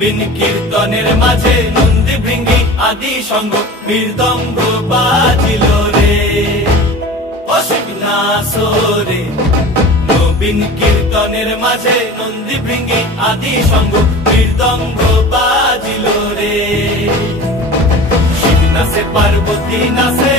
নবীন কীর্তনের মাঝে নন্দী ভৃঙ্গি আদি সঙ্গ মৃদঙ্গ বাজিল রে, ও শিব নাচো রে। নবীন কীর্তনের মাঝে নন্দী ভৃঙ্গি আদি সঙ্গ মৃদঙ্গ বাজিল রে। শিব নাচে পার্বতী নাচে